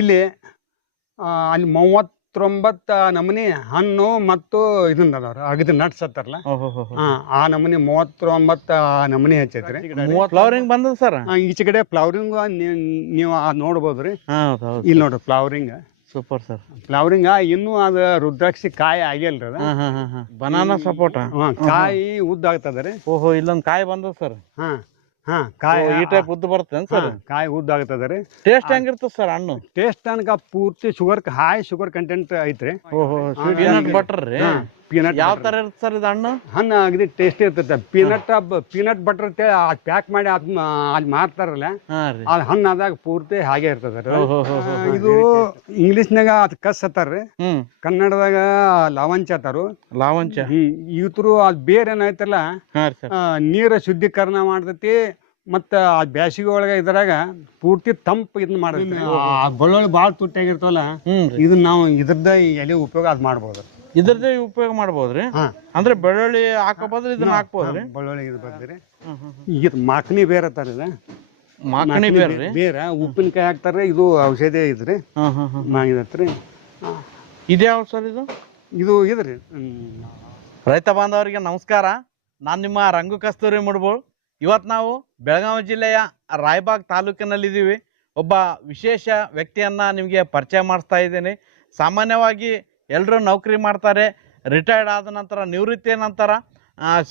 ಇಲ್ಲಿ ಅಲ್ಲಿ 39 ನಮೂನಿ ಹಣ್ಣು ಮತ್ತು ಇದನ್ನ ಅದಾವ್ರಿ ಅಗದಿ ನಟ್ಸ್ ಅಂತಾರಲ್ಲ ಆ ನಮೂನಿ 39 ನಮೂನಿ ಹಚ್ಚೈತ್ರಿ. ಫ್ಲವರಿಂಗ್ ಬಂದದ ಸರ್. ಈಚೆ ಕಡೆ ಫ್ಲವರಿಂಗ್ ನೀವು ನೋಡ್ಬೋದ್ರಿ. ಇಲ್ಲಿ ನೋಡ್ರಿ ಫ್ಲವರಿಂಗ್ ಸೂಪರ್ ಸರ್. ಫ್ಲವರಿಂಗ್ ಇನ್ನೂ ಅದ ರುದ್ರಾಕ್ಷಿ ಕಾಯಿ ಆಗಿಲ್ರಿ ಅದ. ಬನಾನಾ ಸಪೋಟ ಕಾಯಿ ಉದ್ದ ಆಗ್ತದ್ರಿ. ಓಹೋ ಇಲ್ಲೊಂದ್ ಕಾಯಿ ಬಂದದ ಸರ್. ಕಾಯಿ ಈ ಟೈಪ್ ಉದ್ದ ಬರ್ತೇನೆ ಸರ್. ಕಾಯಿ ಉದ್ದ ಆಗ್ತದ್ರಿ. ಟೇಸ್ಟ್ ಹೆಂಗಿರ್ತದ ಸರ್ ಹಣ್ಣು? ಟೇಸ್ಟ್ ತನಕ ಪೂರ್ತಿ ಹೈ ಶುಗರ್ ಕಂಟೆಂಟ್ ಐತ್ರಿ. ಓಹೋ ಪೀನಟ್ ಬಟರ್ ರೀ. ಪೀನಟ್ ಯಾವ ತರ ಇರುತ್ತೆ ಸರ್ ಇದು ಹಣ್ಣು? ಹಣ್ಣು ಅಗದಿ ಟೇಸ್ಟಿ ಇರ್ತೈತೆ. ಪೀನಟ್ ಬಟರ್ ಅಂತೇಳಿ ಪ್ಯಾಕ್ ಮಾಡಿ ಅಲ್ಲಿ ಮಾರ್ತಾರಲ್ಲ ಆ ಹಣ್ಣು ಆದಾಗ ಪೂರ್ತಿ ಹಾಗೆ ಇರ್ತದ. ಇದು ಇಂಗ್ಲಿಷ್ನಾಗ ಅದ್ ಕಸ್ ಅತ್ತಾರ್ರಿ, ಕನ್ನಡದಾಗ ಲವಂಚ ಅತ್ತಾರು. ಲವಂಚ ಇವ್ರು ಅದ್ ಬೇರೆ ಏನಾಯ್ತಲ್ಲ ನೀರ ಶುದ್ಧೀಕರಣ ಮಾಡ್ತೈತಿ. ಮತ್ತ ಆ ಬ್ಯಾಸಿಗೆ ಒಳಗ ಇದ್ರಾಗ ಪೂರ್ತಿ ತಂಪು ಇದನ್ನ ಮಾಡೈತಿ. ಬಳ್ಳೊಳ್ಳಿ ಬಾಳ ತುಟ್ಟಾಗಿರ್ತವಲ್ಲ ಇದನ್ನ ನಾವು ಇದ್ರದ್ದ ಎಲೆ ಉಪಯೋಗ ಅದ್ ಮಾಡ್ಬೋದು. ಇದ್ರದ್ದೇ ಉಪಯೋಗ ಮಾಡ್ಬೋದ್ರಿ. ಅಂದ್ರೆ ಬೆಳ್ಳುಳ್ಳಿ ಹಾಕೋಬೋದ್ರಿ, ಇದನ್ನ ಹಾಕ್ಬೋದ್ರಿ. ಬೆಳ್ಳುಳ್ಳಿ ಇದು ಬರ್ತೀರಿ. ಇದು ಮಾಕನಿ ಬೇರೆ ಅತ್ತಾರ. ಇದು ಮಾಕಣಿ ಬೇರೆ ಬೇರೆ ಉಪ್ಪಿನಕಾಯಿ ಹಾಕ್ತಾರ್ರಿ. ಇದು ಔಷಧಿ ಐತ್ರಿ. ಇದತ್ರಿ. ಇದ್ಯಾವ ಸರ್ ಇದು? ಇದು ಇದ್ರಿ. ರೈತ ಬಾಂಧವರಿಗೆ ನಮಸ್ಕಾರ. ನಾನು ನಿಮ್ಮ ರಂಗು ಕಸ್ತೂರಿ ಮುಡ್ಬೋಳ್. ಇವತ್ತು ನಾವು ಬೆಳಗಾವಿ ಜಿಲ್ಲೆಯ ರಾಯಬಾಗ್ ತಾಲೂಕಿನಲ್ಲಿದ್ದೀವಿ. ಒಬ್ಬ ವಿಶೇಷ ವ್ಯಕ್ತಿಯನ್ನು ನಿಮಗೆ ಪರಿಚಯ ಮಾಡಿಸ್ತಾ ಇದ್ದೀನಿ. ಸಾಮಾನ್ಯವಾಗಿ ಎಲ್ಲರೂ ನೌಕರಿ ಮಾಡ್ತಾರೆ, ರಿಟೈರ್ಡ್ ಆದ ನಂತರ ನಿವೃತ್ತಿಯ ನಂತರ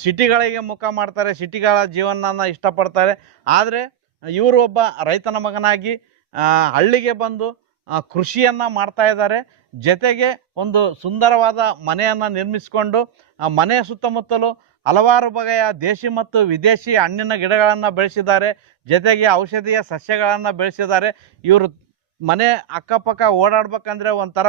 ಸಿಟಿಗಳಿಗೆ ಮುಖ ಮಾಡ್ತಾರೆ, ಸಿಟಿಗಳ ಜೀವನನ ಇಷ್ಟಪಡ್ತಾರೆ. ಆದರೆ ಇವರು ಒಬ್ಬ ರೈತನ ಮಗನಾಗಿ ಹಳ್ಳಿಗೆ ಬಂದು ಕೃಷಿಯನ್ನು ಮಾಡ್ತಾ ಇದ್ದಾರೆ. ಜೊತೆಗೆ ಒಂದು ಸುಂದರವಾದ ಮನೆಯನ್ನು ನಿರ್ಮಿಸಿಕೊಂಡು ಮನೆಯ ಸುತ್ತಮುತ್ತಲು ಹಲವಾರು ಬಗೆಯ ದೇಶಿ ಮತ್ತು ವಿದೇಶಿ ಹಣ್ಣಿನ ಗಿಡಗಳನ್ನು ಬೆಳೆಸಿದ್ದಾರೆ. ಜೊತೆಗೆ ಔಷಧೀಯ ಸಸ್ಯಗಳನ್ನು ಬೆಳೆಸಿದ್ದಾರೆ. ಇವರು ಮನೆ ಅಕ್ಕಪಕ್ಕ ಓಡಾಡ್ಬೇಕಂದ್ರೆ ಒಂಥರ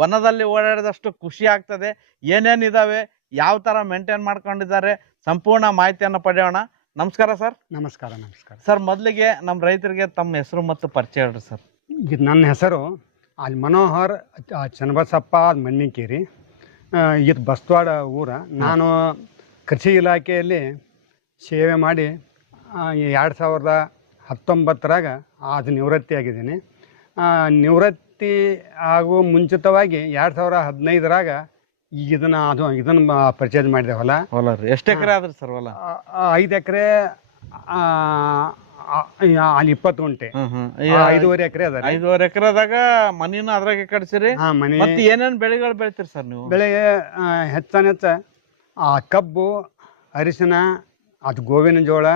ವನದಲ್ಲಿ ಓಡಾಡಿದಷ್ಟು ಖುಷಿ ಆಗ್ತದೆ. ಏನೇನಿದ್ದಾವೆ, ಯಾವ ಥರ ಮೇಂಟೈನ್ ಮಾಡ್ಕೊಂಡಿದ್ದಾರೆ, ಸಂಪೂರ್ಣ ಮಾಹಿತಿಯನ್ನು ಪಡೆಯೋಣ. ನಮಸ್ಕಾರ ಸರ್. ನಮಸ್ಕಾರ. ನಮಸ್ಕಾರ ಸರ್. ಮೊದಲಿಗೆ ನಮ್ಮ ರೈತರಿಗೆ ತಮ್ಮ ಹೆಸರು ಮತ್ತು ಪರಿಚಯ ಹೇಳ್ರಿ ಸರ್. ನನ್ನ ಹೆಸರು ಅಲ್ಲಿ ಮನೋಹರ್ ಚನ್ನಬಸಪ್ಪ ಮನ್ನಿಕೇರಿ. ಇದು ಬಸ್ತವಾಡ ಊರ. ನಾನು ಕೃಷಿ ಇಲಾಖೆಯಲ್ಲಿ ಸೇವೆ ಮಾಡಿ 2019 ಅದು ನಿವೃತ್ತಿಯಾಗಿದ್ದೀನಿ. ನಿವೃತ್ತಿ ಆಗುವ ಮುಂಚಿತವಾಗಿ 2015 ಇದನ್ನ ಪರ್ಚೇಸ್ ಮಾಡಿದೆ ಹೊಲ. ಎಷ್ಟು ಎಕರೆ ಆದ್ರಿ ಸರ್ ಹೊಲ? 5 ಎಕರೆ. ಅಲ್ಲಿ 20 ಗುಂಟೆ. 5.5 ಎಕರೆ ಅದ. 5.5 ಎಕರೆದಾಗ ಮನಿನ ಅದ್ರಾಗೆ ಕಟ್ಸಿರಿ. ಮತ್ತೆ ಏನೇನು ಬೆಳೆಗಳು ಬೆಳಿತೀರಿ ಸರ್ ನೀವು? ಬೆಳೆಗೆ ಹೆಚ್ಚ ಕಬ್ಬು, ಅರಿಶಿನ, ಅದು ಗೋವಿನ ಜೋಳ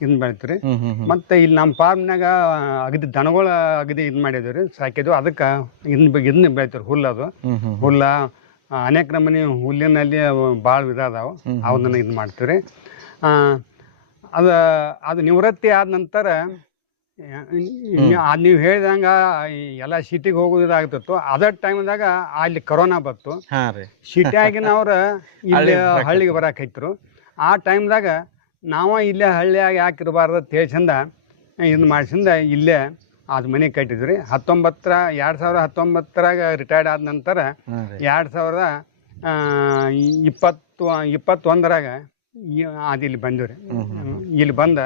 ಇದನ್ನ ಬೆಳಿತೀರಿ. ಮತ್ತೆ ಇಲ್ಲಿ ನಮ್ಮ ಫಾರ್ಮ್ನಾಗ ಅಗದಿ ದನಗಳ ಅಗದಿ ಇದು ಮಾಡಿದ್ವಿ, ಸಾಕಿದ್ವಿ. ಅದಕ್ಕೆ ಇದನ್ನ ಬೆಳಿತೀರಿ. ಹುಲ್ಲದು ಹುಲ್ಲ ಅನೇಕ ನಮೂನಿ ಹುಲ್ಲಿನಲ್ಲಿ ಭಾಳ ವಿಧ ಅದಾವು. ಅವನ್ನ ಇದು ಮಾಡ್ತೀವಿ. ಅದು ನಿವೃತ್ತಿ ಆದ ನಂತರ ನೀವು ಹೇಳಿದಂಗ ಎಲ್ಲ ಸಿಟಿಗೆ ಹೋಗೋದಾಗ್ತಿತ್ತು. ಅದೇ ಟೈಮ್ದಾಗ ಅಲ್ಲಿ ಕೊರೋನಾ ಬಂತು. ಸಿಟಿಯಾಗಿನವ್ರ ಇಲ್ಲಿ ಹಳ್ಳಿಗೆ ಬರಾಕೈತ್ರು. ಆ ಟೈಮ್ದಾಗ ನಾವು ಇಲ್ಲೇ ಹಳ್ಳಿಯಾಗ ಯಾಕಿರಬಾರ್ದು ಅಂತ ಹೇಳ್ಸಿಂದ ಇದು ಮಾಡ್ಸಿಂದ ಇಲ್ಲೇ ಅದು ಮನೆ ಕಟ್ಟಿದ್ರಿ. 2019 ರಿಟೈರ್ಡ್ ಆದ ನಂತರ 2021 ಅದು ಇಲ್ಲಿ ಬಂದಿವ್ರಿ. ಇಲ್ಲಿ ಬಂದ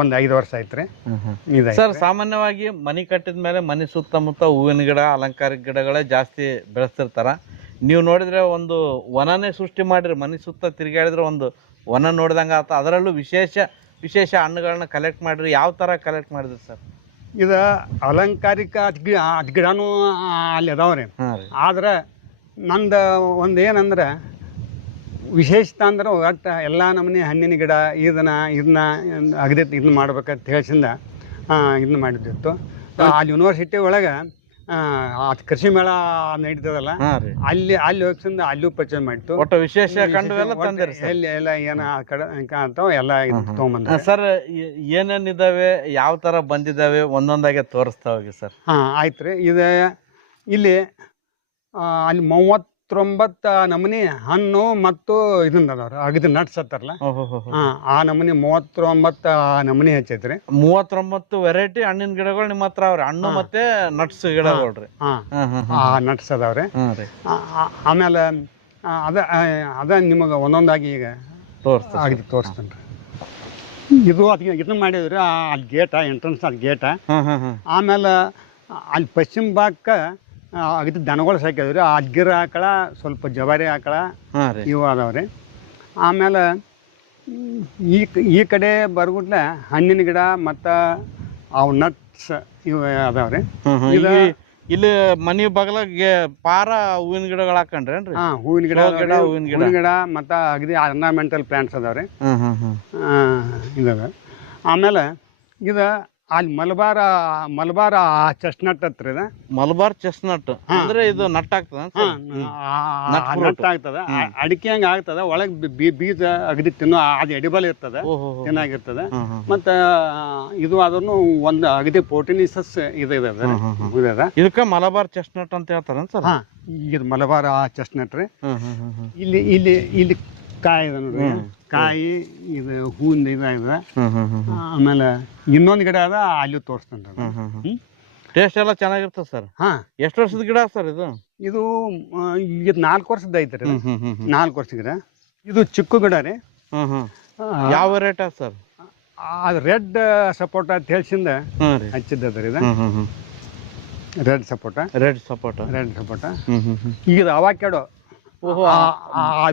ಒಂದು 5 ವರ್ಷ ಆಯ್ತು ರೀ. ಸರ್, ಸಾಮಾನ್ಯವಾಗಿ ಮನೆ ಕಟ್ಟಿದ ಮೇಲೆ ಮನೆ ಸುತ್ತಮುತ್ತ ಹೂವಿನ ಗಿಡ, ಅಲಂಕಾರಿಕ ಗಿಡಗಳೇ ಜಾಸ್ತಿ ಬೆಳೆಸ್ತಿರ್ತಾರ. ನೀವು ನೋಡಿದ್ರೆ ಒಂದು ವನನೇ ಸೃಷ್ಟಿ ಮಾಡಿರಿ. ಮನೆ ಸುತ್ತ ತಿರುಗಾಡಿದ್ರೆ ಒಂದು ವನ ನೋಡಿದಂಗೆ ಆತ. ಅದರಲ್ಲೂ ವಿಶೇಷ ಹಣ್ಣುಗಳನ್ನ ಕಲೆಕ್ಟ್ ಮಾಡಿರಿ. ಯಾವ ಥರ ಕಲೆಕ್ಟ್ ಮಾಡಿದ್ರಿ ಸರ್? ಇದು ಅಲಂಕಾರಿಕ ಗಿಡನೂ ಅಲ್ಲಿ ಅದಾವ್ರಿ. ಆದ್ರೆ ನಂದು ಒಂದು ಏನಂದ್ರೆ ವಿಶೇಷತೆ ಅಂದ್ರೆ ಒಟ್ಟು ಎಲ್ಲ ನಮೂನಿ ಹಣ್ಣಿನ ಗಿಡ ಇದನ್ನ ಅಗದಿ ಇದನ್ನ ಮಾಡ್ಬೇಕಂತ ಹೇಳ್ಸಿಂದ ಇದನ್ನ ಮಾಡಿದ್ದಿತ್ತು. ಅಲ್ಲಿ ಯೂನಿವರ್ಸಿಟಿ ಒಳಗೆ ಕೃಷಿ ಮೇಳ ನಡೀತದಲ್ಲ, ಅಲ್ಲಿ ಹೋಗ್ಸಿಂದ ಅಲ್ಲೂ ಪರ್ಚೇಸ್ ಮಾಡಿತ್ತು. ಒಟ್ಟು ವಿಶೇಷ ಕಂಡು ಎಲ್ಲಿ ಎಲ್ಲ ಏನ ಕಡೆ ಅಂತಾವ ಎಲ್ಲ ತೊಗೊಂಬಂದ. ಸರ್, ಏನೇನಿದ್ದಾವೆ, ಯಾವ ಥರ ಬಂದಿದ್ದಾವೆ ಒಂದೊಂದಾಗೆ ತೋರಿಸ್ತಾ ಹೋಗಿ ಸರ್. ಆಯ್ತು ರೀ. ಇಲ್ಲಿ ಅಲ್ಲಿ 39 ನಮೂನಿ ಹಣ್ಣು ಮತ್ತು ಇದನ್ನ ಅದಾವ್ರಿ ಅಗದಿ ನಟ್ಸ್ ಅತ್ತಾರಲ್ಲ ಆ ನಮೂನಿ 39 ನಮೂನಿ ಹಚ್ಚೈತ್ರಿ. 39 ವೆರೈಟಿ ಹಣ್ಣಿನ ಗಿಡಗಳು ನಿಮ್ಮ ಹತ್ರ ಅವ್ರಿ. ಹಣ್ಣು ಮತ್ತೆ ನಟ್ಸ್ ಗಿಡಗಳ್ರಿ. ನಟ್ಸ್ ಅದಾವ್ರಿ. ಆಮೇಲೆ ಅದ ನಿಮಗೆ ಒಂದೊಂದಾಗಿ ಈಗ ತೋರಿಸ್ತೇನೆ. ಇದು ಅದಕ್ಕೆ ಇದನ್ನ ಮಾಡಿದ್ರಿ. ಅಲ್ಲಿ ಗೇಟ ಎಂಟ್ರೆನ್ಸ್, ಅದು ಗೇಟ. ಆಮೇಲೆ ಅಲ್ಲಿ ಪಶ್ಚಿಮ ಭಾಗಕ್ಕೆ ಅಗದಿ ದನಗಳು ಸಾಕಿದ್ರಿ ಅಜ್ಗಿರ ಆಕಳ ಸ್ವಲ್ಪ ಜವಾರಿ ಆಕಳ ಹಾಂ ರೀ ಇವು ಅದಾವ್ರಿ. ಆಮೇಲೆ ಈ ಕಡೆ ಬರ್ಗುಡ್ಲೆ ಹಣ್ಣಿನ ಗಿಡ ಮತ್ತು ಅವು ನಟ್ಸ್ ಇವು ಅದಾವ್ರಿ. ಇಲ್ಲಿ ಮನಿ ಬಗಲಾಗ ಪಾರ ಹೂವಿನ ಗಿಡಗಳು ಹಾಕೊಂಡ್ರೇನ್ರಿ? ಹಾಂ, ಹೂವಿನ ಗಿಡ ಹೂವಿನ ಗಿಡ ಮತ್ತು ಅಗದಿ ಆರ್ನಮೆಂಟಲ್ ಪ್ಲಾಂಟ್ಸ್ ಅದಾವ್ರಿ ಇದಾವೆ. ಆಮೇಲೆ ಇದು ಅಲ್ಲಿ ಮಲಬಾರ ಚೆಸ್ಟ್ನಟ್ ಹತ್ರ ಇದೆ. ಮಲಬಾರ್ ಚೆಸ್ಟ್ನಟ್ ಅಂದ್ರೆ ಇದು ನಟ್ ಆಗ್ತದ? ನಟ್ ಆಗ್ತದ, ಅಡಿಕೆ ಹಂಗ ಆಗ್ತದ. ಒಳಗೆ ಬೀಜ ಅಗದಿ ತಿನ್ನೋ ಅದು ಎಡಿಬಲ್ ಇರ್ತದೆ, ಚೆನ್ನಾಗಿರ್ತದೆ. ಮತ್ತ ಇದು ಅದನ್ನು ಒಂದು ಅಗದಿ ಪ್ರೋಟೀನಿಸಸ್ ಇದೆ. ಇದಕ್ಕೆ ಮಲಬಾರ್ ಚೆಸ್ಟ್ನಟ್ ಅಂತ ಹೇಳ್ತಾರ ಸರ್? ಹಾ, ಇದು ಮಲಬಾರ್ ಚೆಸ್ಟ್ನಟ್ ರೀ. ಇಲ್ಲಿ ಕಾಯಿ ಇದೆ ನೋಡ್ರಿ, ಕಾಯಿ ಇದು ಹೂವಿಂದ ಇದಾಗಿದೆ. ಆಮೇಲೆ ಇನ್ನೊಂದು ಗಿಡ ಅದ, ಅಲ್ಲಿ ತೋರಿಸ್ತೇನೆ. ಟೇಸ್ಟ್ ಎಲ್ಲ ಚೆನ್ನಾಗಿರ್ತದೆ ಸರ್. ಹಾ, ಎಷ್ಟು ವರ್ಷದ ಗಿಡ ಸರ್ ಇದು? ಇದು 4 ವರ್ಷದ ಐತ್ರಿ. 4 ವರ್ಷ ಗಿಡ. ಇದು ಚಿಕ್ಕು ಗಿಡ ರೀ. ಯಾವ ರೇಟ್ ಸರ್? ಅದು ರೆಡ್ ಸಪೋಟ ಅಂತ ಹೇಳ್ಸಿಂದ ಹಚ್ಚಿದ್ದದ್ರಿ ಇದು. ರೆಡ್ ಸಪೋಟ. ಈಗ ಇದು ಅವಾಕ್ಯಾಡೋ,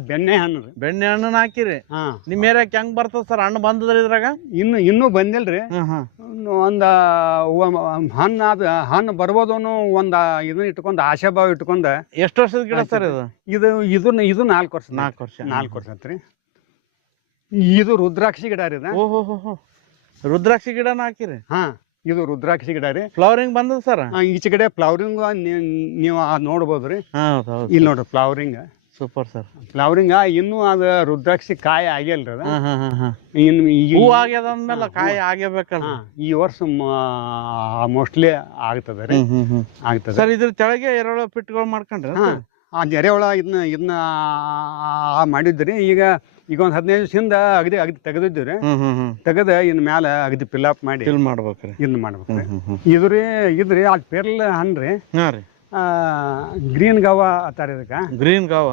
ಬೆಣ್ಣೆ ಹಣ್ಣು ರೀ. ಬೆಣ್ಣೆ ಹಣ್ಣು ಹಾಕಿರಿ? ನಿಮ್ ಏರಿಯಾಕ್ ಹೆಂಗ್ ಬರ್ತದ ಸರ್ ಹಣ್ಣು ಬಂದದ್ರಿ ಇದ್ರಾಗ? ಇನ್ನೂ ಬಂದಿಲ್ರಿ. ಒಂದ ಹಣ್ಣು ಬರ್ಬೋದು ಒಂದ್ ಇದನ್ನ ಇಟ್ಕೊಂಡ್ ಆಶಾಭಾವ ಇಟ್ಕೊಂಡ. ಎಷ್ಟು ವರ್ಷದ ಗಿಡ ಸರ್ ಇದು? ಇದು 4 ವರ್ಷ ಐತ್ರಿ. ಇದು ರುದ್ರಾಕ್ಷಿ ಗಿಡ ರೀ. ರುದ್ರಾಕ್ಷಿ ಗಿಡನ ಹಾಕಿರಿ? ಹಾ, ಇದು ರುದ್ರಾಕ್ಷಿ ಗಿಡ ರೀ. ಫ್ಲವರಿಂಗ್ ಬಂದದ ಸರ್? ಈಚೆ ಕಡೆ ಫ್ಲವರಿಂಗ್ ನೀವು ನೋಡ್ಬೋದ್ರಿ. ಇಲ್ಲಿ ನೋಡ್ರಿ ಫ್ಲವರಿಂಗ್. Super sir. ಫ್ಲವರಿಂಗ್ ಇನ್ನೂ ಅದು ರುದ್ರಾಕ್ಷಿ ಕಾಯಿ ಆಗಿಲ್ರಿ. ಅದು ಇನ್ನು ಹೂ ಆಗ್ಯದ ಅಂದ್ಮೇಲೆ ಕಾಯಿ ಆಗಬೇಕಲ್ಲ. ಈ ವರ್ಷ ಮೋಸ್ಟ್ಲಿ ಆಗ್ತದೆ ರೀ. ಆಗ್ತದೆ ಸರ್. ಇದ್ರ ಕೆಳಗೆ ಎರೆಹುಳ ಪಿಟ್ಗಳು ಮಾಡ್ಕೊಂಡ್ರಿ? ಆ ಎರೆಹುಳ ಇದನ್ನ ಮಾಡಿದ್ರಿ. ಈಗ ಒಂದು 15 ದಿವಸದಿಂದ ಅಗದಿ ತೆಗೆದಿದ್ವಿ ರೀ. ತೆಗೆದ ಇನ್ ಮ್ಯಾಲ ಅಗದಿ ಫಿಲ್ಅಪ್ ಮಾಡಿ ಮಾಡ್ಬೇಕ್ರಿ. ಇದನ್ನ ಮಾಡ್ಬೇಕ್ರಿ. ಇದ್ರಿ ಅದು ಪೇರ್ಲ ಹಣ್ಣ್ರಿ. ಗ್ರೀನ್ ಗಾವ ಅತ್ತಾರ ಇದಕ್ಕೆ. ಗ್ರೀನ್ ಗಾವ?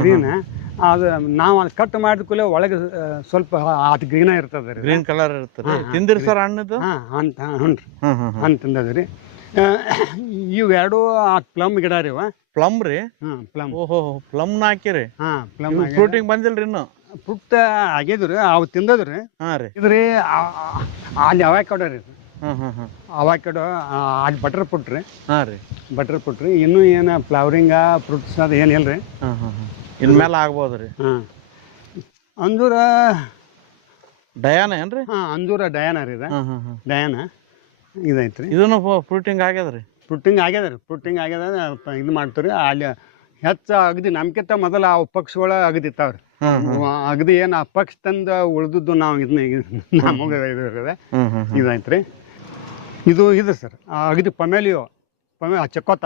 ಗ್ರೀನ್. ಅದು ನಾವು ಅದು ಕಟ್ ಮಾಡಿದ ಕೂಡಲೇ ಒಳಗೆ ಸ್ವಲ್ಪ ಅದು ಗ್ರೀನ ಇರ್ತದೆ ರೀ. ಗ್ರೀನ್ ಕಲರ್ ಇರ್ತದೆ. ತಿಂದಿರಿ ಸರ್ ಹಣ್ಣದು? ಹಣ್ಣು ತಿಂದದ್ರಿ. ಇವೆರಡು ಪ್ಲಮ್ ಗಿಡ ರೀ. ಪ್ಲಮ್ ರೀ? ಪ್ಲಮ್. ಓಹೋ, ಪ್ಲಮ್ ಹಾಕಿರಿ? ಪ್ಲಮ್. ಫ್ರೂಟಿಂಗ್ ಬಂದಿಲ್ರಿ ಇನ್ನು? ಫ್ರೂಟ್ ಆಗಿದ್ರಿ, ಅವು ತಿಂದದ್ರಿ. ಇದ್ರಿ ಅಲ್ಲಿ ಅವಾಕ್ಯಾಡೋ ರೀ. ಅವಾಕ್ಯಾಡೋ ಅಲ್ಲಿ ಬಟರ್ ಫ್ರೂಟ್ ರೀ. ಬಟರ್ ಫ್ರೂಟ್ ರೀ. ಇನ್ನೂ ಏನು ಫ್ಲವರಿಂಗ ಫ್ರೂಟ್ಸ್ ಅದು ಏನಿಲ್ರಿ. ಇನ್ಮೇಲೆ ಆಗ್ಬೋದ್ರಿ. ಅಂಜೂರ ಡಯಾನ ಏನ್ರಿ? ಅಂಜೂರ ಡಯಾನ ರೀ. ಡಯಾನ ಇದೈತ್ರಿ. ಇದನ್ನು ಫ್ರೂಟಿಂಗ್ ಆಗ್ಯದ್ರಿ? ಫ್ರೂಟಿಂಗ್ ಆಗ್ಯದ. ಇದು ಮಾಡ್ತೀವಿ ಅಲ್ಲಿ ಹೆಚ್ಚ ಅಗದಿ ನಮ್ಕಿಂತ ಮೊದಲ ಆ ಪಕ್ಷಿಗಳ ಅಗದಿತ್ತಾವ್ರಿ. ಅಗದಿ ಏನು ಆ ಪಕ್ಷಿ ತಂದ ಉಳ್ದದ್ದು ನಾವು ನಮಗೆ ಇದೈತ್ರಿ. ಇದು ಸರ್ ಅಗದಿ ಪಮೇಲಿಯೋ ಚಕೋತ.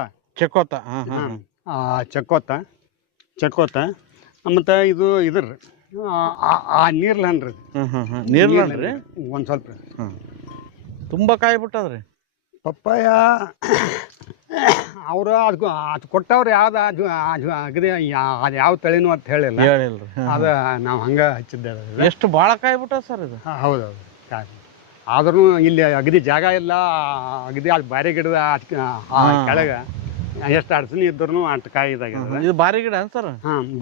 ಮತ್ತು ಇದು ಇದ್ರಿ ಆ ನೀರ್ಲಹಣ್ ರೀ. ಒಂದು ಸ್ವಲ್ಪ ತುಂಬ ಕಾಯಿ ಬಿಟ್ಟದ್ರಿ. ಪಪ್ಪಾಯ ಅವರು ಅದು ಕೊಟ್ಟವ್ರು ಯಾವ್ದು ಅಗದಿ ಅದು ಯಾವ ತಳಿನೂ ಅಂತ ಹೇಳಿಲ್ಲ. ಅದು ನಾವು ಹಂಗೆ ಹಚ್ಚಿದ್ದೇವೆ. ಎಷ್ಟು ಭಾಳ ಕಾಯಿ ಬಿಟ್ಟ ಸರ್ ಇದು? ಹೌದೌದು, ಕಾಯಿ. ಆದ್ರೂ ಇಲ್ಲಿ ಅಗದಿ ಜಾಗ ಇಲ್ಲ. ಅಗದಿ ಅದು ಬಾರಿ ಗಿಡದ ಕೆಳಗೆ ಎಷ್ಟು ಅಡಚಣೆ ಇದ್ರೂ ಅಷ್ಟು ಕಾಯಿ ಇದಾಗಿದೆ. ಇದು ಬಾರಿ ಗಿಡ ಸರ್?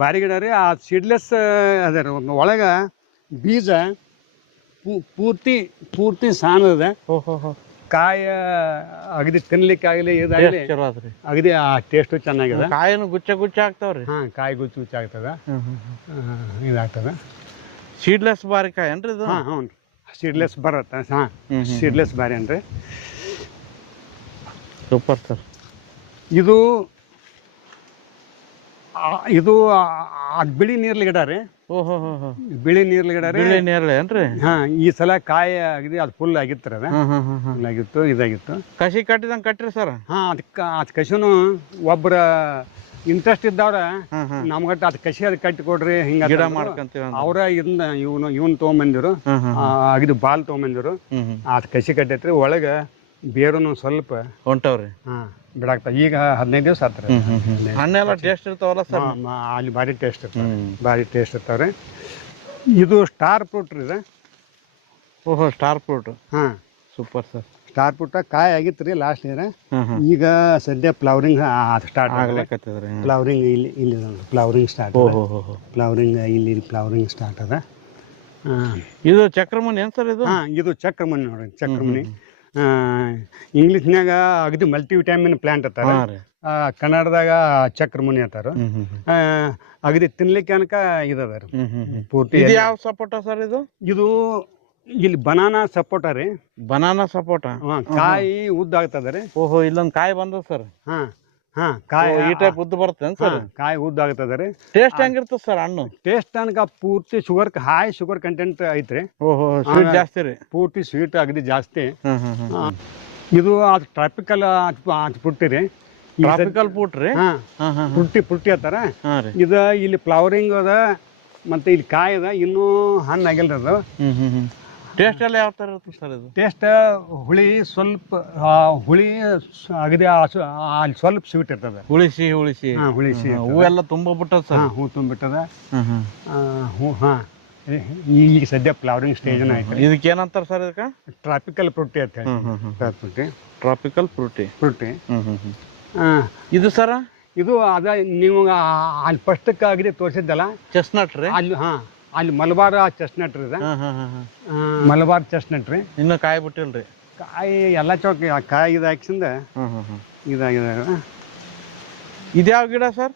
ಬಾರಿ ಗಿಡ ರೀ. ಆ ಸೀಡ್ಲೆಸ್ ಅದೇ ರೀ. ಒಳಗೆ ಬೀಜ ಪೂರ್ತಿ ಸಾಣದ. ಕಾಯಿ ಅಗದಿ ತಿನ್ಲಿಕ್ಕಾಗಲಿ ಇದಾಗಲಿ ಅಗದಿ ಆ ಟೇಸ್ಟು ಚೆನ್ನಾಗಿದೆ. ಕಾಯಿನ ಗುಚ್ಚ ಆಗ್ತಾವ್ರಿ? ಕಾಯಿ ಗುಚ್ಚ ಆಗ್ತದ, ಇದಾಗ್ತದ. ಸೀಡ್ಲೆಸ್ ಬಾರಿ ಕಾಯಿ ಏನ್ರಿ ಇದು? ಹ್ಞೂ ರೀ, ಸೀಡ್ಲೆಸ್ ಬರುತ್ತೆ. ಸೀಡ್ಲೆಸ್ ಬಾರಿ ಏನ್ರಿ. Super sir. ಇದು ಅದು ಬಿಳಿ ನೀರ್ಲಿ ಗಿಡ ರೀ. ಬಿಳಿ ನೀರ್ಲಿ ಗಿಡ ರೀ. ಏನ್ರಿ? ಈ ಸಲ ಕಾಯಿ ಆಗಿದೆ. ಅದು ಫುಲ್ ಆಗಿತ್ತು ರೀ. ಫುಲ್ ಆಗಿತ್ತು, ಇದಾಗಿತ್ತು. ಕಸಿ ಕಟ್ಟಿದಂಗೆ ಕಟ್ರಿ ಸರ್? ಅದು ಕಸಿನು ಒಬ್ಬರ ಇಂಟ್ರೆಸ್ಟ್ ಇದ್ದವ್ರ ನಮ್ಗಟ್ಟ ಅದು ಕಸಿ ಅದು ಕಟ್ಟಿ ಕೊಡ್ರಿ ಹಿಂಗ ಗಿಡ ಮಾಡ್ಕೊಂತೀವಿ ಅವ್ರ ಇವನ್ ತೊಗೊಂಬಂದಿರು. ಅಗದಿ ಬಾಲ್ ತೊಗೊಂಬಂದಿರು. ಅದು ಕಸಿ ಕಟ್ಟೈತ್ರಿ. ಒಳಗೆ ಬೇರುನು ಸ್ವಲ್ಪ ಹೊಂಟವ್ರಿ. ಬಿಡಾಕ್ತಾವ. ಈಗ 15 ದಿವಸ ಆತ್ರಿ. ಹಣ್ಣೆಲ್ಲ ಟೇಸ್ಟ್ ಇರ್ತಾವಲ್ಲ ಸರ್? ಅಲ್ಲಿ ಭಾರಿ ಟೇಸ್ಟ್ ಇರ್ತಾವ್ರಿ. ಇದು ಸ್ಟಾರ್ ಫ್ರೂಟ್ ರೀ. ಓಹೋ, ಸ್ಟಾರ್ ಫ್ರೂಟ್. ಹಾಂ, ಸೂಪರ್ ಸರ್. ಸ್ಟಾರ್ ಫ್ರೂಟ ಕಾಯಿ ಆಗಿತ್ತು ರೀ ಲಾಸ್ಟ್ ಇಯರ್. ಹ್ಮ್ ಹ್ಮ್ ಈಗ ಸದ್ಯ ಫ್ಲವರಿಂಗ್ ಸ್ಟಾರ್ಟ್ ಆಗ್ಲಕತ್ತದ್ರಿ. ಫ್ಲವರಿಂಗ್ ಇಲ್ಲಿ ಫ್ಲವರಿಂಗ್ ಸ್ಟಾರ್ಟ್ ಓಹೋ ಹೋ ಹೋ. ಫ್ಲವರಿಂಗ್ ಇಲ್ಲಿ ಫ್ಲವರಿಂಗ್ ಸ್ಟಾರ್ಟ್ ಅದ. ಇದು ಚಕ್ರಮುನಿ ಏನ್ ಸರ್ ಇದು? ಹಾಂ, ಇದು ಚಕ್ರಮುನಿ ನೋಡ್ರಿ, ಚಕ್ರಮುನಿ. ಇಂಗ್ಲೀಷ್ನಾಗ ಅಗದಿ ಮಲ್ಟಿವಿಟಾಮಿನ್ ಪ್ಲಾಂಟ್ ಅತ್ತಾರ, ಹಾ ರೀ. ಕನ್ನಡದಾಗ ಚಕ್ರಮುನಿ ಅತ್ತಾರ. ಅಗದಿ ತಿನ್ಲಿಕ್ಕೆ ಅನ್ಕ ಇದದ ರೀ ಪೂರ್ತಿ. ಇದು ಯಾವ ಸಪೋಟ ಸರ್ ಇದು? ಇದು ಇಲ್ಲಿ ಬನಾನಾ ಸಪೋಟ ರೀ. ಬನಾನಾ ಸಪೋಟ. ಕಾಯಿ ಉದ್ದ ಆಗ್ತದ ರೀ. ಓಹೋ, ಇಲ್ಲೊಂದು ಕಾಯಿ ಬಂದ ಸರ್. ಕಾಯಿ ಈ ಟೈಪ್ ಉದ್ದ ಬರ್ತೇನೆ ಸರ್? ಕಾಯಿ ಉದ್ದ ಆಗ್ತದ ರೀ. ಟೇಸ್ಟ್ ಹೆಂಗಿರ್ತದೆ ಸರ್ ಹಣ್ಣು? ಟೇಸ್ಟ್ ತನಕ ಪೂರ್ತಿ ಶುಗರ್, ಹೈ ಶುಗರ್ ಕಂಟೆಂಟ್ ಐತ್ರಿ. ಓಹೋ, ಸ್ವೀಟ್ ಜಾಸ್ತಿ ರೀ. ಪೂರ್ತಿ ಸ್ವೀಟ್ ಅಗದಿ ಜಾಸ್ತಿ. ಇದು ಅದು ಟ್ರಾಪಿಕಲ್ ಪುಟ್ಟಿ ರೀ. ಟ್ರಾಪಿಕಲ್ ಫ್ರೂಟ್ ರೀ. ಪುಟ್ಟಿ ಅತ್ತಾರ. ಇದು ಇಲ್ಲಿ ಫ್ಲವರಿಂಗ್ ಅದ, ಮತ್ತೆ ಇಲ್ಲಿ ಕಾಯಿ ಅದ, ಇನ್ನೂ ಹಣ್ಣು ಆಗಿಲ್ರಿ ಅದು. ಟೇಸ್ಟ್ ಎಲ್ಲ ಯಾವ ತರ ಇರ್ತದೆ ಸರ್ ಇದು? ಟೇಸ್ಟ್ ಹುಳಿ ಸ್ವಲ್ಪ, ಹುಳಿ ಅಗದಿ ಅಲ್ಲಿ ಸ್ವಲ್ಪ ಸ್ವೀಟ್ ಇರ್ತದೆ. ಹುಳಿ ಹುಳಿ ಹೂವೆಲ್ಲ ತುಂಬ ಬಿಟ್ಟದ ಸರ್? ಹೂ ತುಂಬಿಟ್ಟದ. ಹೂ ಈಗ ಸದ್ಯ ಫ್ಲವರಿಂಗ್ ಸ್ಟೇಜ್ ಐತೆ. ಇದಕ್ಕೆ ಏನಂತಾರ ಸರ್? ಇದಕ್ಕೆ ಟ್ರಾಪಿಕಲ್ ಫ್ರೂಟಿ ಅಂತ ಹೇಳಿ. ಟ್ರಾಪಿಕಲ್ ಫ್ರೂಟಿ. ಇದು ಸರ? ಇದು ಅದ ನೀವು ಅಲ್ಲಿ ಫಸ್ಟಕ್ಕೆ ಅಗದಿ ತೋರಿಸಿದ್ದಲ್ಲ, ಚೆಸ್ನಟ್ ರೀ. ಅಲ್ಲಿ ಮಲಬಾರ್ ಚೆಸ್ನಟ್ ರೀ. ಮಲಬಾರ್ ಚೆಸ್ನಟ್ ರೀ. ಇನ್ನು ಕಾಯಿ ಬಿಟ್ಟಿಲ್ರಿ. ಕಾಯಿ ಎಲ್ಲ ಚೌಕಿ ಕಾಯಿ ಇದು ಹಾಕ್ಸಿಂದ ಇದಾಗಿದೆ. ಇದ್ಯಾವ ಗಿಡ ಸರ್?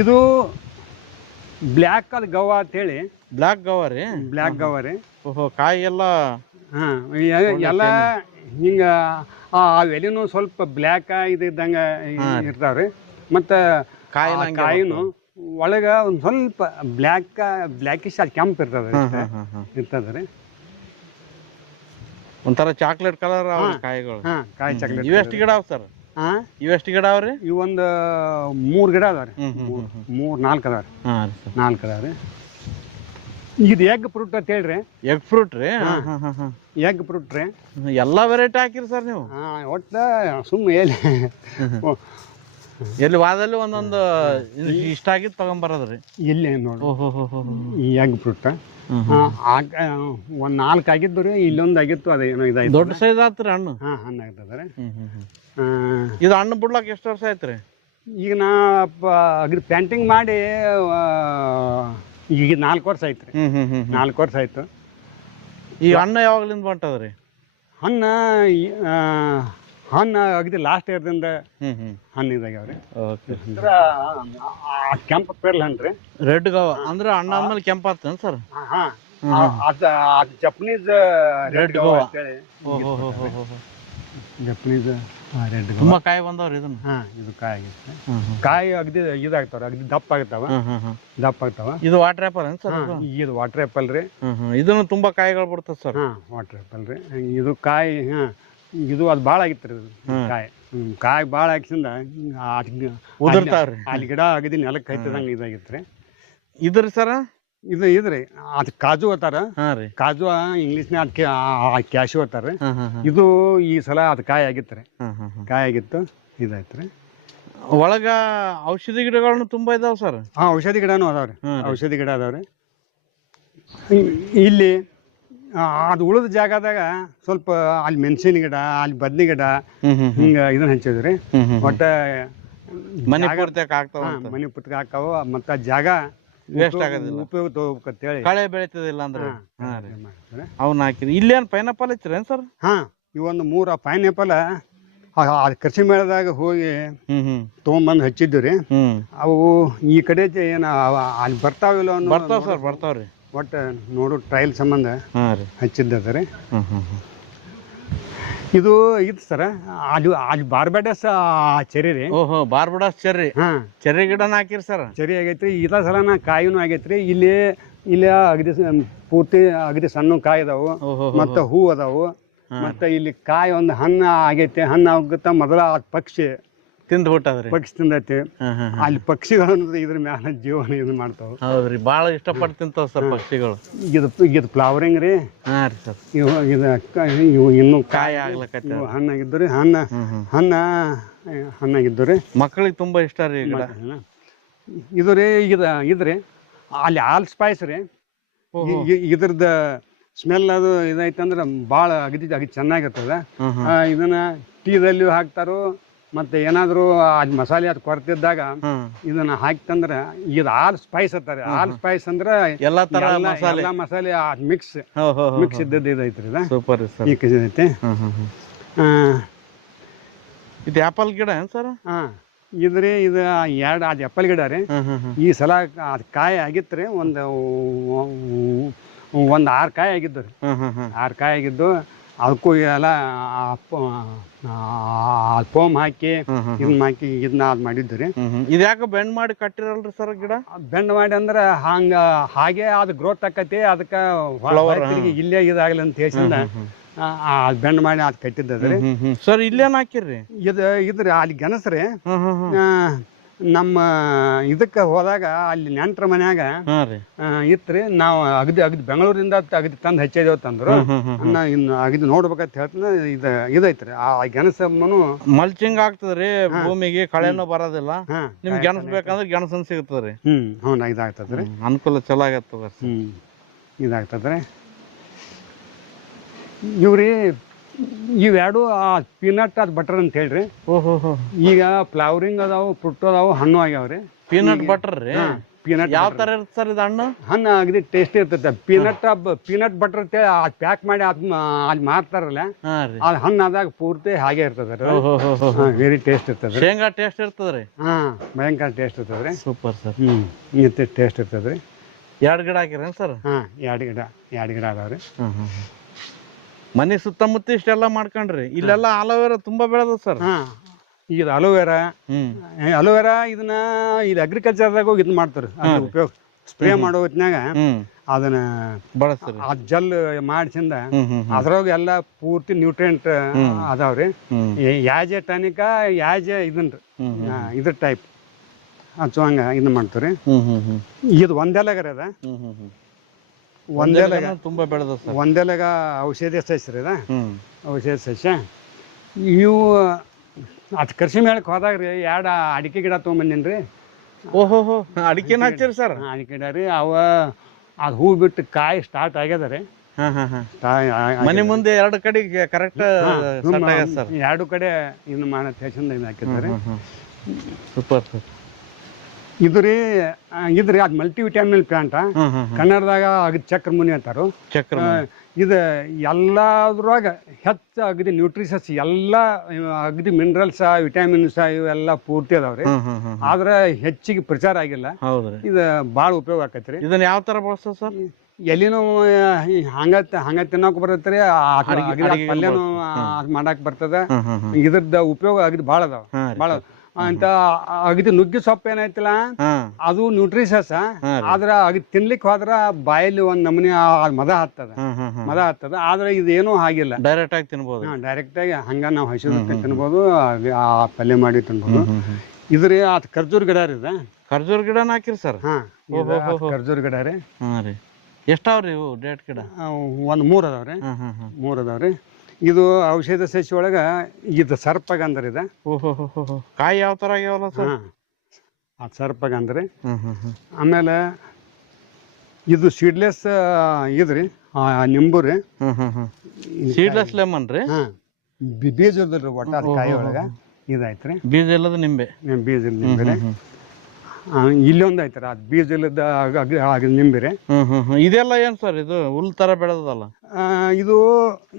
ಇದು ಬ್ಲ್ಯಾಕ್ ಅದು ಗವ್ವ ಅಂತೇಳಿ. ಬ್ಲ್ಯಾಕ್ ಗವ್ವ ರೀ? ಬ್ಲ್ಯಾಕ್ ಗವ್ವ ರೀ. ಓಹೋ, ಕಾಯಿ ಎಲ್ಲ ಎಲ್ಲ ಹಿಂಗ ಎಲೆನೂ ಸ್ವಲ್ಪ ಬ್ಲ್ಯಾಕ್ ಇದ್ದಂಗ ಇರ್ತಾವ್ರಿ. ಮತ್ತು ಕಾಯಿನು ಒಳಗ ಒಂದು ಸ್ವಲ್ಪ ಬ್ಲ್ಯಾಕಿಶ್ ಅದು ಕೆಂಪು ಇರ್ತದ್ರಿ. ಒಂಥರ ಚಾಕ್ಲೇಟ್ ಕಲರ್ ಕಾಯಿಗಳು. ಕಾಯಿ ಚಾಕ್ಲೇಟ್. ಇವೆಷ್ಟು ಗಿಡ ಅವ ಸರ್? ಇವೆಷ್ಟು ಗಿಡ ಅವ್ರಿ? ಇವೊಂದು 3 ಗಿಡ ಅದಾವ್ರಿ. 4 ಅದಾವ್ರಿ. 4 ಅದಾವ್ರಿ. ಇದು ಎಗ್ ಫ್ರೂಟ್ ಅಂತ ಹೇಳ್ರಿ. ಎಗ್ ಫ್ರೂಟ್ ರೀ? ಎಗ್ ಫ್ರೂಟ್ ರೀ. ಎಲ್ಲಾ ವೆರೈಟಿ ಹಾಕಿರಿ ಸರ್ ನೀವು? ಒಟ್ಟ ಸುಮ್ಮ ಎಲ್ಲಿ ವಾದಲ್ಲಿ ಒಂದೊಂದು ಇಷ್ಟ ಆಗಿದ್ದು ತಗೊಂಬರೋದ್ರಿ. ಎಲ್ಲಿ ನೋಡಿ ಈ ಎಗ್ ಫ್ರೂಟ್ ಒಂದ್ 4 ಆಗಿದ್ದು ರೀ. ಇಲ್ಲೊಂದು ಆಗಿತ್ತು, ಅದೇನೋ ಇದಾಯ್ತು. ದೊಡ್ಡ ಸೈಜ್ ಆತ್ರಿ ಹಣ್ಣು? ಹಣ್ಣು ಆಗ್ತದ್ರಿ. ಇದು ಹಣ್ಣು ಬಿಡ್ಲಾಕ ಎಷ್ಟು ವರ್ಷ ಆಯ್ತ್ರಿ? ಈಗ ನಾ ಅಗ್ರಿ ಪ್ಯಾಂಟಿಂಗ್ ಮಾಡಿ ಈಗ 4 ವರ್ಷ ಆಯ್ತು ರೀ. 4 ವರ್ಷ ಆಯ್ತು. ಈ ಹಣ್ಣು ಯಾವಾಗ್ಲಿಂದ ಬಂಟದ್ರಿ? ಹಣ್ಣು ಅಗದಿ ಲಾಸ್ಟ್ ಇಯರ್ದಿಂದ ಹಣ್ಣು ಇದಾಗ್ಯಾವ್ರಿ. ಕೆಂಪು ಪೇರ್ಲ್ ಹಣ್ಣು ರೀ. ರೆಡ್ ಗವ ಅಂದ್ರೆ ಹಣ್ಣು ಆದ್ಮೇಲೆ ಕೆಂಪ್ ಆಗ್ತೇನೆ ಸರ್? ಜಪನೀಸ್ ರೆಡ್ ಗವ ಅಂತೇಳಿ. Japanese red guava. ತುಂಬಾ ಕಾಯಿ ಬಂದವ್ರಿ ಇದನ್ನ? ಇದು ಕಾಯಿ ಆಗಿರುತ್ತೆ. ಕಾಯಿ ಅಗದಿ ಇದಾಗ್ತಾವ್ರಿ, ಅಗದಿ ದಪ್ಪ ಆಗ್ತಾವ. ಇದು ವಾಟರ್ ಆಪಲ್ ಏನ್ ಸರ್? ಇದು ವಾಟರ್ ಆಪಲ್ ರೀ. ಇದನ್ನು ತುಂಬಾ ಕಾಯಿಗಳು ಬಿಡ್ತದೆ ಸರ್? ವಾಟರ್ ಆಪಲ್ ರೀ. ಇದು ಕಾಯಿ ಇದು ಅದು ಭಾಳ ಆಗಿತ್ತು ರೀ. ಕಾಯಿ ಭಾಳ ಹಾಕಿಸಿಂದ ಉದುರ್ತಾವ್ರಿ. ಅಲ್ಲಿ ಗಿಡ ಅಗದಿ ನೆಲಕ್ಕೆ ಹೈತದಂಗೆ ಇದಾಗಿತ್ತು ರೀ. ಇದ್ರಿ ಸರ? ಇದ್ರಿ ಅದು ಕಾಜು ಅತ್ತಾರ. ಕಾಜು ಇಂಗ್ಲೀಷ್ನಾಗ ಅದಕ್ಕೆ ಕ್ಯಾಶು ಅತ್ತಾರ. ಇದು ಈ ಸಲ ಅದು ಕಾಯಿ ಆಗಿತ್ತು ರೀ. ಕಾಯಿ ಆಗಿತ್ತು, ಇದಾಯ್ತು ರೀ. ಒಳಗ ಔಷಧಿ ಗಿಡಗಳನ್ನು ತುಂಬಾ ಇದಾವ ಸರ್? ಔಷಧಿ ಗಿಡನೂ ಅದಾವ್ರಿ. ಔಷಧಿ ಗಿಡ ಅದಾವ್ರಿ. ಇಲ್ಲಿ ಅದು ಉಳಿದ ಜಾಗದಾಗ ಸ್ವಲ್ಪ ಅಲ್ಲಿ ಮೆಣಸಿನ ಗಿಡ, ಅಲ್ಲಿ ಬದ್ನಿ ಗಿಡ, ಹಿಂಗ ಇದನ್ನ ಹಂಚಿದ್ರಿ. ಒಟ್ಟ ಮನೆ ಪೂರ್ತಿ ಆಗ್ತಾವ, ಮನೆ ಪುಸ್ತಕ ಹಾಕಾವ. ಮತ್ತ ಜಾಗ ವೇಸ್ಟ್ ಆಗೋದಿಲ್ಲ, ಉಪಯೋಗ ತಗೋಬೇಕಂತೇಳಿ. ಕಳೆ ಬೆಳಿತದಿಲ್ಲ ಅಂದ್ರೆ ಅವ್ನ ಹಾಕಿದ್ರಿ. ಇಲ್ಲೇನು ಪೈನಾಪಲ್ ಐತ್ರಿ ಸರ್? ಇವೊಂದು 3 ಪೈನಾಪಲ್ ಕೃಷಿ ಮೇಳದಾಗ ಹೋಗಿ ತೊಗೊಂಬಂದು ಹಚ್ಚಿದ್ವಿ ರೀ. ಅವು ಈ ಕಡೆ ಏನ ಅಲ್ಲಿ ಬರ್ತಾವಿಲ್ಲ? ಬರ್ತಾವ ಸರ್, ಬರ್ತಾವ್ರಿ. ಒಟ್ಟು ನೋಡು ಟ್ರಯಲ್ ಸಂಬಂಧ ಹಚ್ಚಿದ್ದ ರೀ. ಇದು ಇತ್ತು ಸರ. ಅಲ್ಲಿ ಬಾರ್ಬೆಡಸ್ ಚೆರಿ ರೀ. ಓಹೋ, ಬಾರ್ಬೆಡಸ್ ಚೆರ್ರಿ. ಚೆರ್ರಿ ಗಿಡನ ಹಾಕಿರಿ ಸರ್? ಚೆರಿ ಆಗೈತ್ರಿ. ಇದ ಸಲನ ಕಾಯಿನೂ ಆಗೈತ್ರಿ. ಇಲ್ಲಿ ಅಗದಿ ಪೂರ್ತಿ ಅಗದಿ ಸಣ್ಣ ಕಾಯಿ ಅದಾವು, ಮತ್ತ ಹೂ ಅದಾವು. ಮತ್ತ ಇಲ್ಲಿ ಕಾಯಿ ಒಂದು ಹಣ್ಣು ಆಗೈತೆ. ಹಣ್ಣು ಆಗುತ್ತ ಮೊದಲ ಪಕ್ಷಿ ತಿಂದ್ಬಿಟ್ಟದ್ರಿ. ಪಕ್ಷಿ ತಿಂದೈತಿ. ಅಲ್ಲಿ ಪಕ್ಷಿಗಳು ಇದ್ರ ಮ್ಯಾಲ ಜೀವನ ಇದು ಮಾಡ್ತಾವ. ಹೌದ್ರಿ, ಭಾಳ ಇಷ್ಟಪಟ್ಟು ತಿಂತಾವ ಸರ್ ಪಕ್ಷಿಗಳು. ಇದು ಫ್ಲವರಿಂಗ್ ರೀ. ಸರ್, ಇವು ಇನ್ನೂ ಕಾಯಿ ಆಗ್ಲಕತ್ತ. ಹಣ್ಣಾಗಿದ್ದು ರೀ. ಹಣ್ಣಾಗಿದ್ದು ರೀ. ಮಕ್ಕಳಿಗೆ ತುಂಬಾ ಇಷ್ಟ ರೀ ಗಿಡ. ಇದು ರೀ. ಇದ್ರಿ ಅಲ್ಲಿ ಆಲ್ ಸ್ಪೈಸ್ ರೀ. ಇದ್ರದ್ದು ಸ್ಮೆಲ್ ಅದು ಇದೈತಂದ್ರೆ ಭಾಳ ಅಗದಿ ಚೆನ್ನಾಗಿರ್ತದೆ. ಇದನ್ನ ಟೀದಲ್ಲಿಯೂ ಹಾಕ್ತಾರೋ ಮತ್ತೆ ಏನಾದರೂ ಅದು ಮಸಾಲೆ ಅದು ಕೊರತಿದ್ದಾಗ ಇದನ್ನ ಹಾಕ್ತಂದ್ರೆ ಇದು ಆಲ್ ಸ್ಪೈಸ್ ಅಂತಾರೆ. ಆಲ್ ಸ್ಪೈಸ್ ಅಂದ್ರೆ ಎಲ್ಲಾ ತರ ಎಲ್ಲ ಮಸಾಲೆ ಮಿಕ್ಸ್ ಇದ್ದದ್ದು ಇದೈತ್ರಿ ಇದು. Super sir. ಈ ಕೆಜಿ ಐತೆ. ಇದು ಆಪಲ್ ಗಿಡ ಏನ್ ಸರ್? ಇದ್ರಿ ಇದು ಎರಡು ಅದು ಆ್ಯಪಲ್ ಗಿಡ ರೀ. ಈ ಸಲ ಅದು ಕಾಯಿ ಆಗಿತ್ತು ಒಂದು 6 ಕಾಯಿ ಆಗಿದ್ದು ರೀ. 6 ಕಾಯಿ ಆಗಿದ್ದು ಅದಕ್ಕೂ ಎಲ್ಲ ಫೋಮ್ ಹಾಕಿ ಇದನ್ನ ಅದು ಮಾಡಿದ್ದು ರೀ. ಇದು ಯಾಕೆ ಬೆಂಡ್ ಮಾಡಿ ಕಟ್ಟಿರಲ್ರಿ ಸರ್ ಗಿಡ? ಬೆಂಡ್ ಮಾಡಿ ಅಂದ್ರೆ ಹಾಗೆ ಅದು ಗ್ರೋತ್ ಆಕತಿ. ಅದಕ್ಕೆ ಇಲ್ಲೇ ಇದಾಗಲಿ ಅಂತ ಹೇಳಿಂದ ಬೆಂಡ್ ಮಾಡಿ ಅದು ಕಟ್ಟಿದ್ದದ್ರಿ ಸರ್. ಇಲ್ಲೇನ್ ಹಾಕಿರ್ರಿ? ಇದ್ರಿ ಅಲ್ಲಿ ಗೆಣಸ್ರಿ. ನಮ್ಮ ಇದಕ್ಕೆ ಹೋದಾಗ ಅಲ್ಲಿ ನೆಂಟ್ರ ಮನ್ಯಾಗ ಇತ್ರಿ. ನಾವು ಅಗದಿ ಬೆಂಗಳೂರಿಂದ ಅಗದಿ ತಂದು ಹಚ್ಚಿದೇವ್ ತಂದ್ರು. ಇನ್ನು ಅಗದಿ ನೋಡ್ಬೇಕಂತ ಹೇಳ್ತೀನಿ. ಇದೈತ್ರಿ ಆ ಗೆಣಸಮ್ಮನು ಮಲ್ಚಿಂಗ್ ಆಗ್ತದ್ರಿ, ಭೂಮಿಗೆ ಕಳೆನೂ ಬರೋದಿಲ್ಲ. ನಿಮ್ಗೆ ಗೆಣಸ್ ಬೇಕಂದ್ರೆ ಗೆಣಸನ್ ಸಿಗ್ತದ್ರಿ. ಹ್ಞೂ ಇದಾಗ್ತದ್ರಿ. ಅನುಕೂಲ ಚಲೋ ಆಗತ್ತ. ಇದಾಗ್ತದ್ರಿ. ಇವ್ರಿ ಇವೆರಡು ಪೀನಟ್ ಅದು ಬಟರ್ ಅಂತ ಹೇಳ್ರಿ. ಈಗ ಫ್ಲವರಿಂಗ್ ಅದಾವು, ಫ್ರೂಟ್ ಅದಾವು, ಹಣ್ಣು ಆಗ್ಯಾವ್ರಿ. ಪೀನಟ್ ಬಟರ್ ರೀ? ಪೀನಟ್ ಯಾವ ತರ ಇರುತ್ತೆ ಸರ್ ಇದು ಹಣ್ಣು? ಹಣ್ಣು ಅಗದಿ ಟೇಸ್ಟಿ ಇರ್ತೈತೆ. ಪೀನಟ್ ಬಟರ್ ಅಂತ ಅದು ಪ್ಯಾಕ್ ಮಾಡಿ ಅಲ್ಲಿ ಮಾರ್ತಾರಲ್ಲ, ಅದು ಹಣ್ಣು ಆದಾಗ ಪೂರ್ತಿ ಹಾಗೆ ಇರ್ತದೆ. ವೆರಿ ಟೇಸ್ಟ್ ಇರ್ತದೆ. ಶೇಂಗಾ ಟೇಸ್ಟ್ ಇರ್ತದ್ರಿ? ಭಯಂಕರ ಟೇಸ್ಟ್ ಇರ್ತದ್ರಿ. Super sir. ಟೇಸ್ಟ್ ಇರ್ತದ್ರಿ. 2 ಗಿಡ ಹಾಕಿರೇನ್ ಸರ್? 2 ಗಿಡ ಅದಾವ್ರಿ. ಮನೆ ಸುತ್ತಮುತ್ತ ಇಷ್ಟೆಲ್ಲ ಮಾಡ್ಕೊಂಡ್ರಿ. ಇಲ್ಲೆಲ್ಲ ಅಲೋವೆರಾ ತುಂಬಾ ಬೆಳೆದ ಸರ್. ಈಗ ಅಲೋವೆರಾ ಇದನ್ನ ಇಲ್ಲಿ ಅಗ್ರಿಕಲ್ಚರ್ದಾಗ ಹೋಗಿ ಇದನ್ನ ಮಾಡ್ತಾರೆ. ಉಪಯೋಗ ಸ್ಪ್ರೇ ಮಾಡೋ ಹೊತ್ನ್ಯಾಗ ಅದನ್ನ ಬಳಸ್ತಾರೆ. ಅದ್ ಜಲ್ ಮಾಡಿಸಿಂದ ಅದ್ರಾಗ ಎಲ್ಲ ಪೂರ್ತಿ ನ್ಯೂಟ್ರಿಯೆಂಟ್ ಅದಾವ್ರಿ. ಯಾಜೆ ಟಾನಿಕ ಯಾಜೆ ಇದನ್ರಿ ಇದ್ರ ಟೈಪ್ ಹಚ್ಚುವಂಗ ಇದನ್ನ ಮಾಡ್ತಾರೆ. ಇದು ಒಂದೆಲಗರ ಅದ. ತುಂಬಾ ಬೆಳೆದ ಸರ್. ಒಂದೆಲಗ ಔಷಧಿ ಸಸ್ಯ ರೀ. ಔಷಧಿ ಸಸ್ಯ ಇವು ಅದು ಕೃಷಿ ಮೇಳಕ್ಕೆ ಹೋದಾಗ್ರಿ 2 ಅಡಿಕೆ ಗಿಡ ತೊಗೊಂಬಂದಿನ್ರಿ. ಓಹೋ, ಅಡಿಕೆನ ಹಚ್ಚಿರಿ ಸರ್? ಅಡಿಕೆ ಗಿಡ ರೀ. ಅದು ಹೂ ಬಿಟ್ಟು ಕಾಯಿ ಸ್ಟಾರ್ಟ್ ಆಗ್ಯದ ರೀ. ಮನೆ ಮುಂದೆ 2 ಕಡೆ ಕರೆಕ್ಟ್ 2 ಕಡೆ ಇನ್ನು ಮಾಡೋ ಟೇಷನ್ ಹಾಕಿದ್ದಾರೆ. Super sir. ಇದ್ರಿ ಅದು ಮಲ್ಟಿ ವಿಟಾಮಿನ್ ಪ್ಲಾಂಟ್. ಕನ್ನಡದಾಗ ಅಗದಿ ಚಕ್ರಮುನಿ ಅಂತಾರು. ಇದು ಎಲ್ಲದ್ರಾಗ ಹೆಚ್ಚು ಅಗದಿ ನ್ಯೂಟ್ರಿಷನ್ಸ್ ಎಲ್ಲ ಅಗದಿ ಮಿನರಲ್ಸ್ ವಿಟಾಮಿನ್ಸ್ ಇವೆಲ್ಲ ಪೂರ್ತಿ ಅದಾವ್ರಿ. ಆದ್ರೆ ಹೆಚ್ಚಿಗೆ ಪ್ರಚಾರ ಆಗಿಲ್ಲ. ಇದು ಭಾಳ ಉಪಯೋಗ ಆಕೈತ್ರಿ. ಇದನ್ನ ಯಾವ ತರ ಬಳಸ್ತದ ಸರ್? ಎಲ್ಲಿನೂ ಹಂಗ ತಿನ್ನೋಕೆ ಬರ್ತೈತ್ರಿ. ಪಲ್ಯನೂ ಮಾಡಾಕ್ ಬರ್ತದ. ಇದ್ರದ್ದು ಉಪಯೋಗ ಅಗದಿ ಭಾಳ ಅದಾವ. ಭಾಳ ಅಂತ ಅಗದಿ ನುಗ್ಗಿ ಸೊಪ್ಪು ಏನೈತಿಲ್ಲ ಅದು ನ್ಯೂಟ್ರಿಷಸ್. ಆದ್ರ ಅಗದಿ ತಿನ್ಲಿಕ್ಕೆ ಹೋದ್ರ ಬಾಯಲ್ಲಿ ಒಂದ್ ನಮೂನಿ ಮದ ಹತ್ತದ. ಆದ್ರೆ ಇದೇನೂ ಆಗಿಲ್ಲ. ಡೈರೆಕ್ಟ್ ಆಗಿ ತಿನ್ಬೋದು. ಡೈರೆಕ್ಟ್ ಆಗಿ ಹಂಗ ನಾವು ಹಸಿದ ತಿನ್ಬೋದು, ಆ ಪಲ್ಯ ಮಾಡಿ ತಿನ್ಬೋದು. ಇದ್ರಿ ಅದು ಖರ್ಜೂರ್ ಗಿಡ ರೀ. ಖರ್ಜೂರ್ ಗಿಡ ಹಾಕಿರಿ ಸರ್? ಖರ್ಜೂರ್ ಗಿಡ ರೀ. ಎಷ್ಟಾವ್ರಿ ಇವು ಡೇಟ್ ಗಿಡ? ಒಂದು 3 ಅದಾವ್ರಿ. 3 ಅದಾವ್ರಿ. ಇದು ಔಷಧ ಸಸ್ಯ ಒಳಗ ಇದು ಸರ್ಪಗಂಧರ್ ಇದೆ. ಕಾಯಿ ಯಾವ ತರ ಆಗ್ಯಾವಲ್ಲ ಸರ್? ಅದು ಸರ್ಪಗಂಧರಿ. ಆಮೇಲೆ ಇದು ಸೀಡ್ಲೆಸ್ ಇದ್ರಿ ನಿಂಬು ರೀ. ಸೀಡ್ಲೆಸ್ ಲೆಮನ್ ರೀ. ಬೀಜ ಇಲ್ರಿ ಒಟ್ಟ ಅದು ಕಾಯಿ ಒಳಗ ಇದೈತ್ರಿ. ಬೀಜ ಇಲ್ಲದ ನಿಂಬೆ. ಬೀಜ ಇಲ್ಲ ನಿಂಬೆ ರೀ. ಇಲ್ಲೊಂದು ಐತರ ಅದು ಬೀಜ ಇಲ್ಲದ ನಿಂಬೆ ರೀ. ಇದೆಲ್ಲ ಏನ್ ಸರ್? ಇದು ಹುಲ್ ತರ ಬೆಳೆದಲ್ಲ? ಇದು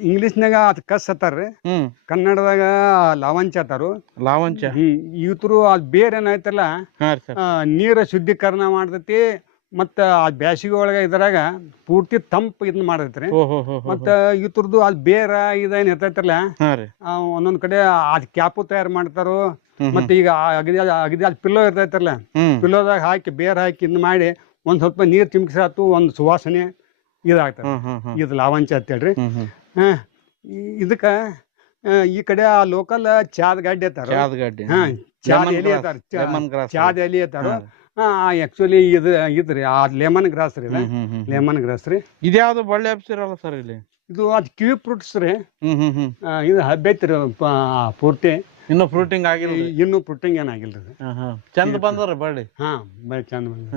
ಇಂಗ್ಲಿಷ್ನಾಗ ಅದು ಕಸ್ ಅತ್ತಾರ್ರಿ. ಕನ್ನಡದಾಗ ಲವಂಚ ಅತ್ತಾರು. ಲವಂಚ. ಇವ್ರು ಅದು ಬೇರೆ ಏನಾಯ್ತಲ್ಲ ನೀರ ಶುದ್ಧೀಕರಣ ಮಾಡ್ತೈತಿ. ಮತ್ತ ಆ ಬ್ಯಾಸಿಗೆ ಒಳಗ ಇದ್ರಾಗ ಪೂರ್ತಿ ತಂಪು ಇದನ್ನ ಮಾಡೈತ್ರಿ. ಮತ್ತ ಇವ್ರದ್ದು ಅದು ಬೇರ ಇದೇನ್ ಇರ್ತೈತಲ್ಲ ಒಂದೊಂದ್ ಕಡೆ ಅದ್ ಕ್ಯಾಪು ತಯಾರು ಮಾಡ್ತಾರು. ಮತ್ತೆ ಈಗ ಅಗದಿ ಅದು ಪಿಲ್ಲೋ ಇರ್ತೈತಲ್ಲ, ಪಿಲ್ಲೋದಾಗ ಹಾಕಿ ಬೇರ್ ಹಾಕಿ ಇದನ್ನ ಮಾಡಿ ಒಂದ್ ಸ್ವಲ್ಪ ನೀರ್ ಚಿಮ್ಕಿಸಾತು ಒಂದ್ ಸುವಾಸನೆ ಇದಾಗ್ತದೆ. ಇದು ಲಾವಂಚ ಅಂತೇಳ್ರಿ. ಇದಕ್ಕ ಈ ಕಡೆ ಆ ಲೋಕಲ್ ಚಾದ ಗಾಡಿ ಅತ್ತಾರ. ಚಾದ ಎಲಿ ಅತ್ತಾರ. ಚಾದ ಎಲಿ ಅತ್ತಾರ. ಆಕ್ಚುಲಿ ಇದ್ರಿ ಆ ಲೆಮನ್ ಗ್ರಾಸ್ ರೀ. ಲೆಮನ್ ಗ್ರಾಸ್ ರೀ. ಇದ್ಯಾವ್ದು ಬಳ್ಳಿ ಹಬ್ಸಿರಲ್ಲ ಸರ್ ಇಲ್ಲಿ? ಇದು ಅದು ಕಿವಿ ಫ್ರೂಟ್ಸ್ ರೀ. ಇದು ಹಬ್ಬೈತ್ರಿ ಪೂರ್ತಿ. ಇನ್ನು ಫ್ರೂಟಿಂಗ್ ಆಗಿಲ್ಲ ಇನ್ನೂ ಪುಟ್ಟಿಂಗ್ ಏನಾಗಿಲ್ಲ ರೀ. ಚಂದ ಬಂದವ್ರಿ ಬಳ್ಳಿ. ಹಾಂ ಬರೀ ಚಂದ ಬಂದ.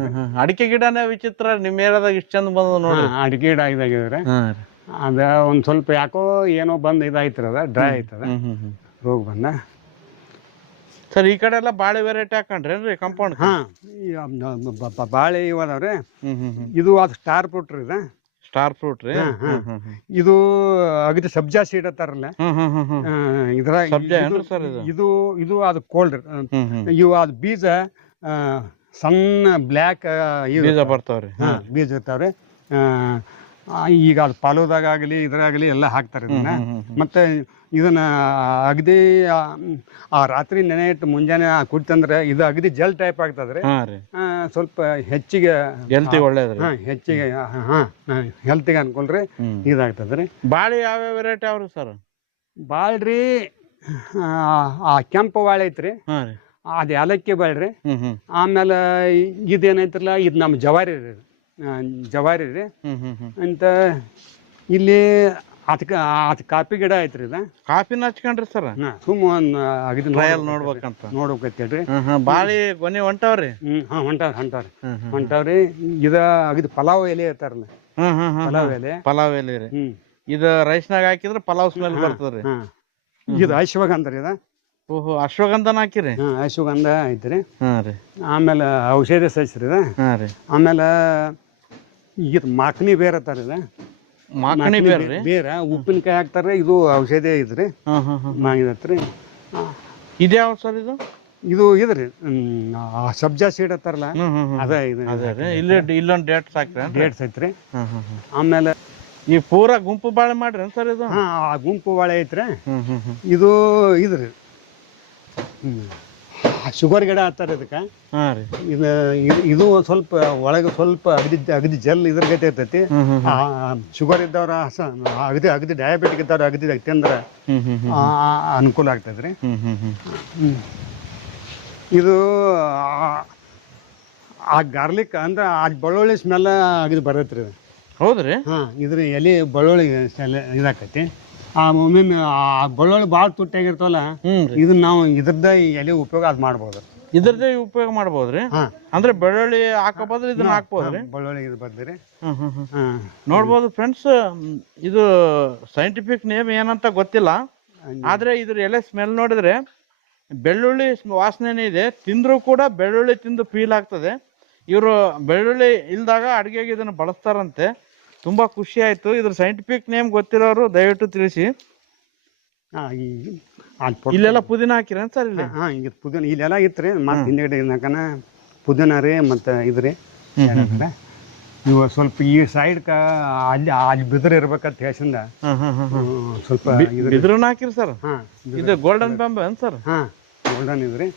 ಅಡಿಕೆ ಗಿಡನೇ ವಿಚಿತ್ರ ನಿಮ್ಮ ಏರಿಯಾದಾಗ ಇಷ್ಟು ಚಂದ ಬಂದ ನೋಡಿ. ಅಡಿಕೆ ಗಿಡ ಇದಾಗಿದ್ರೆ ಅದ ಒಂದು ಸ್ವಲ್ಪ ಯಾಕೋ ಏನೋ ಬಂದು ಇದಾಯ್ತಿರದ ಡ್ರೈ ಆಯ್ತದ ರೋಗ ಬಂದ. ಸರ್ ಈ ಕಡೆ ಎಲ್ಲ ಬಾಳೆ ವೆರೈಟಿ ಹಾಕೊಂಡ್ರೇನ್ರಿ ಕಾಂಪೌಂಡ್? ಹಾಂ ಬಾಳೆ ಇವದವ್ರಿ. ಇದು ಅದು ಸ್ಟಾರ್ ಫ್ರೂಟ್ ರೀ. ಇದು ಸ್ಟಾರ್ ಫ್ರೂಟ್ ರೀ. ಇದು ಅಗದಿ ಸಬ್ಜಾ ಸೀಡ್ ಅಂತಾರಲ್ಲ ಇದ್ರ ಇದು ಇದು ಅದು ಕೋಲ್ಡ್. ಇವು ಅದು ಬೀಜ ಸಣ್ಣ ಬ್ಲ್ಯಾಕ್ ಬೀಜ ಬರ್ತಾವ್ರಿ. ಬೀಜ ಇರ್ತಾವ್ರಿ. ಈಗ ಅದು ಪಾಲೋದಾಗ ಆಗಲಿ ಇದ್ರಾಗಲಿ ಎಲ್ಲ ಹಾಕ್ತಾರೆ ಇದನ್ನ. ಮತ್ತೆ ಇದನ್ನ ಅಗದಿ ಆ ರಾತ್ರಿ ನೆನೆ ಇಟ್ಟು ಮುಂಜಾನೆ ಕುಡ್ತಂದ್ರೆ ಇದು ಅಗದಿ ಜೆಲ್ ಟೈಪ್ ಆಗ್ತದ್ರಿ. ಸ್ವಲ್ಪ ಹೆಚ್ಚಿಗೆ ಒಳ್ಳೇದ್ರಿ. ಹೆಚ್ಚಿಗೆ ಹೆಲ್ತಿಗೆ ಅನ್ಕೊಳ್ರಿ ಇದಾಗ್ತದ್ರಿ. ಬಾಳೆ ಯಾವ ವೆರೈಟಿ ಅವ್ರಿ ಸರ್? ಬಾಳ್ರಿ ಆ ಕೆಂಪು ಬಾಳೆ ಐತ್ರಿ, ಅದು ಏಲಕ್ಕಿ ಬಾಳ್ರಿ. ಆಮೇಲೆ ಇದೇನೈತ್ರಲ್ಲ ಇದು ನಮ್ಮ ಜವಾರಿ ರೀ. ಜವಾರಿ ರೀ ಅಂತ ಇಲ್ಲಿ ಅದು ಕಾಫಿ ಗಿಡ ಐತ್ರಿ. ಇದು ಕಾಫಿನ ಹಚ್ಕೊಂಡ್ರಿ ಸರ್? ಸುಮ್ಮ ಒಂದು ಅಗದಿ ನೋಡ್ಬೇಕಂತ ನೋಡ್ಬೇಕಂತೇಳ್ರಿ. ಬಾಳಿ ಗೊನೆ ಹೊಂಟವ್ರಿ? ಹೊಂಟವ್ರಿ. ಇದ ಅಗದಿ ಪಲಾವ್ ಎಲೆ ಇರ್ತಾರಲ್ಲ, ಪಲಾವ್ ಎಲೆ ರೀ. ಇದು ರೈಸ್ನಾಗ ಹಾಕಿದ್ರೆ ಪಲಾವ್ ಸ್ಮೆಲ್ ಬರ್ತದ್ರಿ. ಇದು ಅಶ್ವಗಂಧ ರೀ. ಓಹೋ, ಅಶ್ವಗಂಧನ ಹಾಕಿರಿ? ಅಶ್ವಗಂಧ ಐತ್ರಿ. ಆಮೇಲೆ ಔಷಧಿ ಸಸ್ಯ ರೀ. ಆಮೇಲೆ ಇದು ಮಾಕ್ನಿ ಬೇರೆ ಅತ್ತಾರ. ಇದು ಮಾಕಣಿ ಬೇರೆ ಉಪ್ಪಿನಕಾಯಿ ಹಾಕ್ತಾರೆ. ಇದು ಔಷಧಿ ಐತ್ರಿ. ಇದತ್ರಿ. ಇದ್ಯಾವ ಸರ್ ಇದು? ಇದು ಇದ್ರಿ ಸಬ್ಜಾ ಸೀಡ್ ಅತ್ತಾರಲ್ಲ ಅದ. ಇಲ್ಲೊಂದು ಡೇಟ್ಸ್ ಐತ್ರಿ. ಆಮೇಲೆ ಈ ಪೂರಾ ಗುಂಪು ಬಾಳೆ ಮಾಡ್ರಿ ಸರ್ ಇದು? ಆ ಗುಂಪು ಬಾಳೆ ಐತ್ರಿ. ಇದು ಇದ್ರಿ ಶುಗರ್ ಗಿಡ ಹತ್ತಾರ ಇದಕ್ಕೆ. ಇದು ಸ್ವಲ್ಪ ಒಳಗೆ ಸ್ವಲ್ಪ ಅಗದಿ ಜಲ್ ಇದ್ರ ಗತಿ ಇರ್ತೈತಿ. ಶುಗರ್ ಇದ್ದವ್ರ ಅಗದಿ ಡಯಾಬಿಟಿಕ್ ಇದ್ದವ್ರ ಅಗದಿ ತಿಂದ್ರೆ ಅನುಕೂಲ ಆಗ್ತದ್ರಿ. ಇದು ಆ ಗಾರ್ಲಿಕ್ ಅಂದ್ರೆ ಆ ಬೆಳ್ಳುಳ್ಳಿ ಸ್ಮೆಲ್ ಅಗದಿ ಬರ್ತೈತ್ರಿ. ಹೌದ್ರಿ? ಇದ್ರ ಎಲೆ ಬೆಳ್ಳುಳ್ಳಿ ಇದಾಕತಿ. ಒಮ್ಮೊಮ್ಮೆ ಆ ಬೆಳ್ಳುಳ್ಳಿ ಭಾಳ ತುಟ್ಟಾಗಿರ್ತಾವಲ್ಲ, ಇದನ್ನ ನಾವು ಇದ್ರದ್ದ ಎಲೆ ಉಪಯೋಗ ಅದು ಮಾಡ್ಬೋದು. ಇದ್ರದ್ದೇ ಉಪಯೋಗ ಮಾಡ್ಬೋದ್ರಿ? ಅಂದ್ರೆ ಬೆಳ್ಳುಳ್ಳಿ ಹಾಕಬೋದ್ರಿ, ಇದನ್ನ ಹಾಕ್ಬೋದ್ರಿ? ಬೆಳ್ಳುಳ್ಳಿ ಇದು ಬದ್ರಿ ನೋಡ್ಬೋದು ಫ್ರೆಂಡ್ಸ್. ಇದು ಸೈಂಟಿಫಿಕ್ ನೇಮ್ ಏನಂತ ಗೊತ್ತಿಲ್ಲ, ಆದ್ರೆ ಇದ್ರ ಎಲೆ ಸ್ಮೆಲ್ ನೋಡಿದ್ರೆ ಬೆಳ್ಳುಳ್ಳಿ ವಾಸನೆ ಇದೆ. ತಿಂದ್ರು ಕೂಡ ಬೆಳ್ಳುಳ್ಳಿ ತಿಂದು ಫೀಲ್ ಆಗ್ತದೆ. ಇವರು ಬೆಳ್ಳುಳ್ಳಿ ಇಲ್ದಾಗ ಅಡುಗೆಗೆ ಇದನ್ನು ಬಳಸ್ತಾರಂತೆ. ತುಂಬ ಖುಷಿ ಆಯಿತು. ಇದ್ರ ಸೈಂಟಿಫಿಕ್ ನೇಮ್ ಗೊತ್ತಿರೋರು ದಯವಿಟ್ಟು ತಿಳಿಸಿ. ಇಲ್ಲೆಲ್ಲ ಪುದೀನ ಹಾಕಿರೇನು ಸರ್? ಇಲ್ಲಿ ಈಗ ಪುದೀನ ಇಲ್ಲೆಲ್ಲ ಇತ್ತು ಮತ್ತೆ ಹಿಂದೆಗಡೆ ಇರ್ನಕನ ಪುದೀನ ರೀ ಮತ್ತು ಇದ್ರಿ. ಇವ ಸ್ವಲ್ಪ ಈ ಸೈಡ್ಕ ಅಲ್ಲಿ ಬಿದ್ರ ಇರ್ಬೇಕಂತ ಹೇಳ್ಸಿಂದ ಸ್ವಲ್ಪ ಬಿದ್ರನ್ನ ಹಾಕಿರಿ ಸರ್? ಇದು ಗೋಲ್ಡನ್ ಬ್ಯಾಂಬು ಏನು ಸರ್? ಗೋಲ್ಡನ್ ಇದ್ರಿ.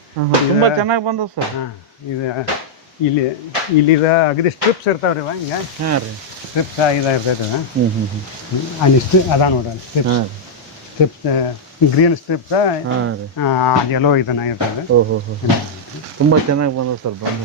ತುಂಬ ಚೆನ್ನಾಗಿ ಬಂದದ ಸರ್. ಇದು ಇಲ್ಲಿದ ಅಗದಿ ಸ್ಟ್ರಿಪ್ಸ್ ಇರ್ತಾವ್ರಿ. ಹಿಂಗೆ ಸ್ಟ್ರಿಪ್ಸ್ ಇರ್ತೈತೆ. ಅಲ್ಲಿ ಅದ ನೋಡ್ರಿ ಸ್ಟ್ರಿಪ್ಸ್, ಗ್ರೀನ್ ಸ್ಟ್ರಿಪ್ಸ್, ಅದು ಎಲ್ಲೋ ಇದನ್ನ ಇರ್ತದೆ. ತುಂಬ ಚೆನ್ನಾಗಿ ಬಂದದ ಸರ್. ಬಂದ